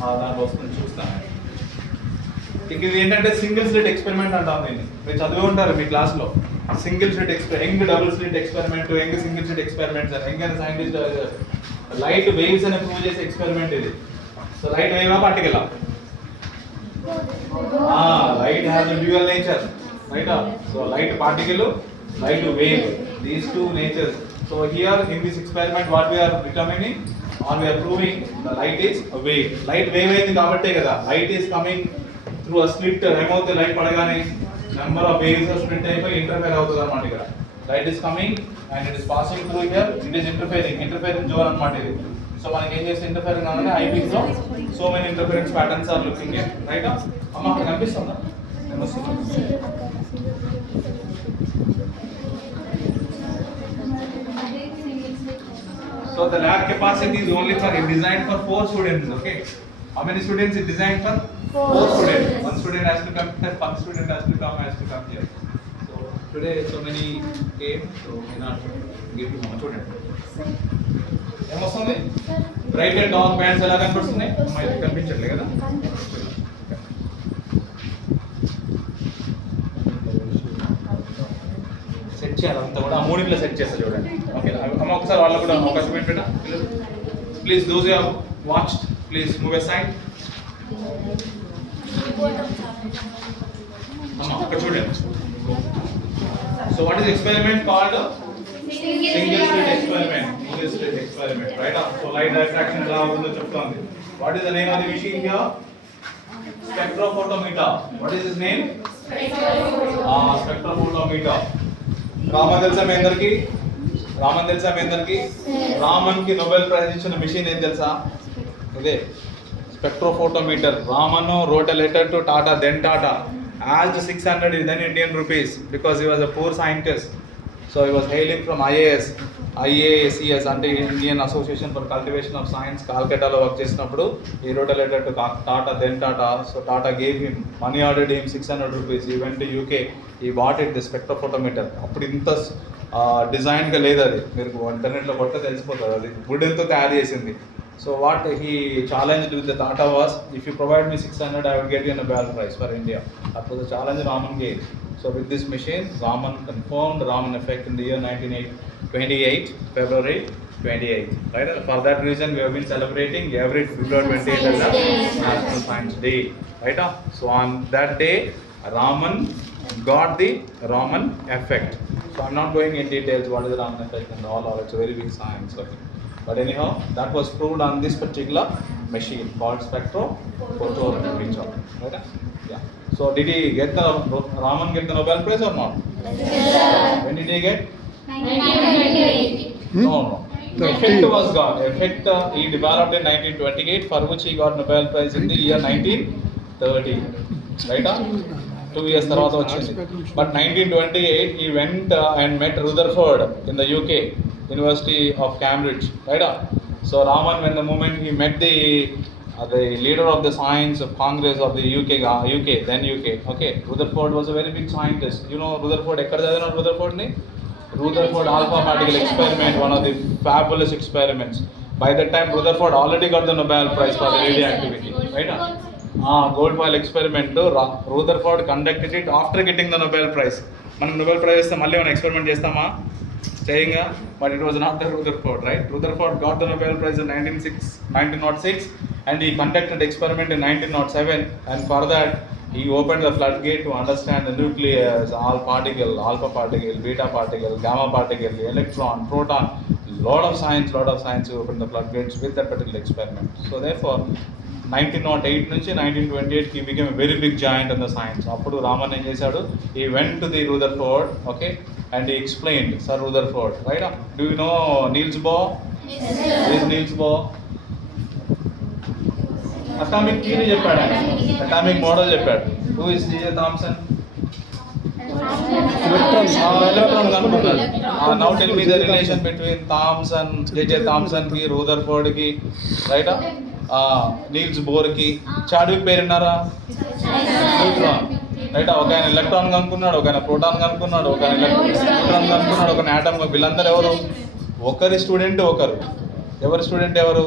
దాంట్లో వస్తుంది చూస్తాను. ఇంక ఇది ఏంటంటే సింగిల్ స్లిట్ ఎక్స్పెరిమెంట్ అంటాం దీన్ని. మీరు చదివి ఉంటారు మీ క్లాస్లో. Single slit Young double slit experiment, Young single slit experiments అని. Young and scientist light waves అని ప్రూవ్ చేసే ఎక్స్పెరిమెంట్ ఇది. సో లైట్ వేవా పార్టికలా? Light has a dual nature, right? So light particle, light wave, these two natures. So here in this experiment what we are determining or we are proving the light is a wave. Light wave అయింది కాబట్టే కదా light is coming through a slit. ఏమవుతుంది లైట్ పడగానే number of waves split అయిపోయి ఇంటర్ఫేర్ అవుతుంది అన్నమాట. ఇక్కడ light is coming and it is passing through here, it is interfering zone అన్నమాట ఇది. సో మనకి ఏం చేస్తే ఇంటర్ఫెరెన్స్ అనగా ఐపీస్ లో so many interference patterns are looking at, right? అమ్మ అక్కడ కనిపిస్తుందా? So the lab capacity is only for designed for 4 students, okay? How many students is designed for? 4 students. One student has to come here, one student has to come here. So today so many came, so we not give you more students. ఏమొస్తుంది? Bright and dark bands ఎలా కనిపిస్తున్నాయి? అమ్మాయి కనిపించట్లే కదా? సెట్ చేయాలి అంతా కూడా. ఆ మూడింట్లో సెట్ చేస్తా చూడండి, ఓకే? అమ్మ ఒకసారి వాళ్ళకు కూడా అవకాశం ఏంటంటే please those you have watched please move aside. అమ్మ ఇక్కడ చూడండి. So what is experiment called? Single slit experiment, right? So light diffraction ఎలా అవుతుందో చెప్తోంది. What is the name of the machine here? Spectrophotometer. What is his name? Spectrophotometer. Raman తెలుసా మీ అందరికి? రామన్ కి Nobel prize ఇచ్చిన మెషిన్ ఏం తెలుసా? ఇదే spectrophotometer. Raman wrote a letter to Tata, then Tata asked 600 then Indian rupees because he was a poor scientist. So he was hailing from IASES అంటే Indian association for cultivation of science, కాల్కటాలో work చేసినప్పుడు he wrote a letter to Tata, then Tata. So Tata gave him money, ordered him 600 rupees. He went to UK, he bought it, the spectrophotometer. అప్పుడు ఇంత డిజైన్గా లేదు అది, మీరు ఇంటర్నెట్లో కొట్ట తెలిసిపోతుంది. అది వుడెన్తో తయారు చేసింది. So what he challenged with the Tata was, if you provide me 600, I will get you a Nobel Prize for India. That was the challenge Raman gave. So with this machine, Raman confirmed Raman effect in the year 1928, February 28. Right? For that reason, we have been celebrating every February 28 as a National Science Day. Right? So on that day, Raman got the Raman effect. So I'm not going in details what is the Raman effect and all. It's a very big science. Okay? But anyhow, that was proved on this particular machine called spectrophotometer. Right? Yeah. So did he get Raman get the Nobel Prize or not? Yes. When did he get? 1928. No. The effect was got. Effect he developed in 1928, for which he got Nobel Prize in the year 1930. Right? 2 years తర్వాత వచ్చింది. But 1928 he went and met Rutherford in the UK, University of Cambridge. Right? So Raman, when the moment he met the leader of the science of Congress of the UK, okay, Rutherford was a very big scientist. You know Rutherford, ekkada chadivina Rutherford ni? Rutherford alpha particle experiment, one of the fabulous experiments. By that time Rutherford already got the Nobel Prize for the radioactivity, right? Gold foil experiment, Rutherford conducted it after getting the Nobel Prize. మనం Nobel prize ఇస్తే మళ్ళీ మనం ఎక్స్పెరిమెంట్ చేస్తామా? చేయంగా. But it was not the Rutherford, right? Rutherford got the Nobel Prize in 1906 and he conducted experiment in 1907, and for that he opened the floodgate to understand the nucleus, all particle, alpha particle, beta particle, gamma particle, electron, proton, lot of science he opened the floodgates with that particular experiment. So therefore 1908 నుంచి 1928 he became a very big giant in the science. అప్పుడు రామన్ ఏం చేశాడు? He went to the Rutherford, okay, and he explained, Sir Rutherford, right? Do you know Niels Bohr? Yes, sir. Who is Niels Bohr? Atomic theory చెప్పాడు ఆయన, atomic model చెప్పాడు. Who is J.J. Thomson? Electron కనుక్కున్నాడు. Now tell me the relation between Thomson, J.J. Thomson కి, Rutherford కి, right? Niels బోర్కి. చాడ్విక్ పేరు విన్నారా? Neutron, right? ఒక ఆయన ఎలక్ట్రాన్ కనుక్కున్నాడు, ఒక ఆయన ప్రోటాన్ కనుక్కున్నాడు, ఒక ఆయన న్యూట్రాన్ కనుక్కున్నాడు, ఒక ఆటమ్. వీళ్ళందరూ ఎవరు? ఒకరి స్టూడెంట్ ఒకరు. ఎవరి స్టూడెంట్ ఎవరు?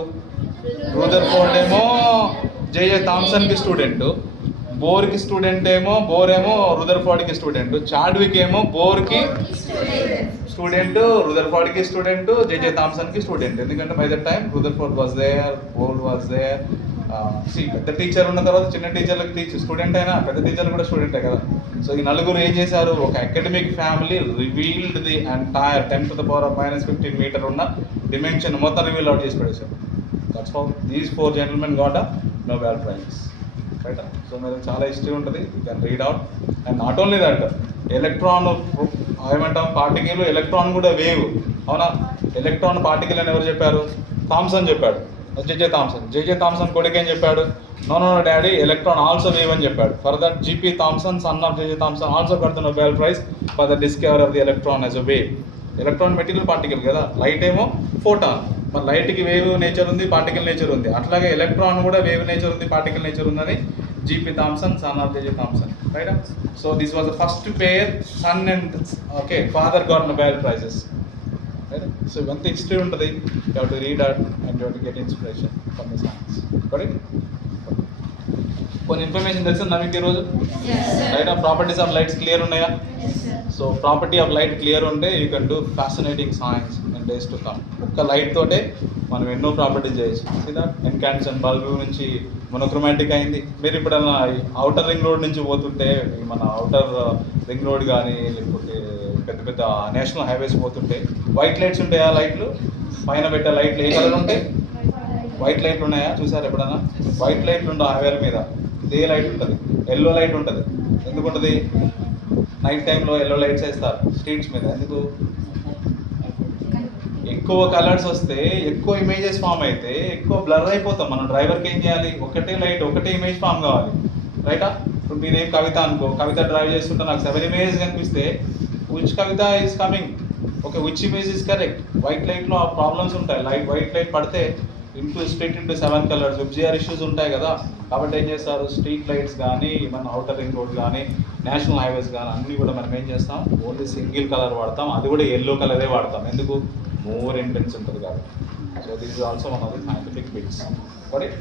రూదర్ఫోర్డ్ ఏమో జేజే థామ్సన్కి స్టూడెంట్, బోర్కి స్టూడెంట్ ఏమో రుదర్ఫోర్డ్కి స్టూడెంట్, చాడ్విక్ ఏమో బోర్కి స్టూడెంట్, రుదర్ఫోర్డ్కి స్టూడెంట్, జేజే థామ్సన్కి స్టూడెంట్. ఎందుకంటే by that time Rutherford was there, Bohr was there. పెద్ద టీచర్ ఉన్న తర్వాత చిన్న టీచర్లకు స్టూడెంట్ అయినా పెద్ద టీచర్లు కూడా స్టూడెంటే కదా. సో ఈ నలుగురు ఏం చేశారు, ఒక academic family revealed the entire 10⁻⁻15 metre ఉన్న డిమెన్షన్ మొత్తం రివీల్ అవుట్ చేసి పడేశారు. That's how these 4 gentlemen got a Nobel Prize. Right. So మీరు చాలా హిస్టరీ ఉంటుంది, you can read out. And not only that, electron ఏమంటాం పార్టికల్, ఎలక్ట్రాన్ కూడా wave. అవునా? ఎలక్ట్రాన్ పార్టికల్ అని ఎవరు చెప్పారు? థామ్సన్ చెప్పాడు. జేజే థామ్సన్ కొడుకు ఏం చెప్పాడు? No daddy, electron also wave అని చెప్పాడు. For that GP Thomson, son of JJ Thomson, also got the Nobel prize for the discovery of the electron as a wave. Electron material particle కదా, light ఏమో photon. మరి లైట్కి wave nature ఉంది, particle nature ఉంది. అట్లాగే electron కూడా wave nature ఉంది, particle nature ఉందని GP Thomson, son of JJ Thomson. Right. So this was the first pair sun and father got Nobel prizes. Right? So ఇవంతా history ఉంటుంది. You have to read out and you have to get inspiration from the science. Correct. కొన్ని information తెలుస్తుందా మీకు ఈరోజు? Right. Properties of lights clear ఉన్నాయా? So property of light clear ఉంటే you can do fascinating science in days to come. ఒక్క light తోటే మనం ఎన్నో ప్రాపర్టీస్ చేయొచ్చు. సీదా ఇన్కాండెసెంట్ బల్బు నుంచి మోనోక్రోమాటిక్ అయింది. మీరు ఇప్పుడన్నా అవుటర్ రింగ్ రోడ్ నుంచి పోతుంటే, మన అవుటర్ రింగ్ రోడ్ కానీ లేకపోతే పెద్ద పెద్ద నేషనల్ హైవేస్ పోతుంటే వైట్ లైట్స్ ఉంటాయా? లైట్లు పైన పెట్టే లైట్లు ఏ కలర్ ఉంటాయి? వైట్ లైట్లు ఉన్నాయా? చూసారు ఎప్పుడన్నా? వైట్ లైట్లు ఉండవు హైవేల మీద. ఇదే లైట్ ఉంటుంది, ఎల్లో లైట్ ఉంటుంది. ఎందుకు ఉంటుంది? నైట్ టైంలో ఎల్లో లైట్స్ వేస్తారు స్ట్రీట్స్ మీద. ఎందుకు? ఎక్కువ కలర్స్ వస్తే ఎక్కువ ఇమేజెస్ ఫామ్ అయితే ఎక్కువ బ్లర్ అయిపోతాం. మనం డ్రైవర్కి ఏం చేయాలి? ఒకటే లైట్, ఒకటే ఇమేజ్ ఫామ్ కావాలి. రైటా? ఇప్పుడు మీరేం కవిత అనుకో, కవిత డ్రైవ్ చేస్తుంటే నాకు 7 ఇమేజెస్ కనిపిస్తే విచ్ కవిత is coming, okay, which image is correct. White లైట్లో ఆ ప్రాబ్లమ్స్ ఉంటాయి. వైట్ లైట్ పడితే split into 7 colours, FGR issues ఉంటాయి కదా. కాబట్టి ఏం చేస్తారు? స్ట్రీట్ లైట్స్ కానీ, మన అవుటర్ రింగ్ రోడ్ కానీ, నేషనల్ హైవేస్ కానీ అన్నీ కూడా మనం ఏం చేస్తాం? ఓన్లీ సింగిల్ కలర్ వాడతాం. అది కూడా ఎల్లో కలరే వాడతాం. ఎందుకు? మోర్ ఇంటెన్స్ ఉంటుంది కాబట్టి. So this is also one of the scientific bits. Correct.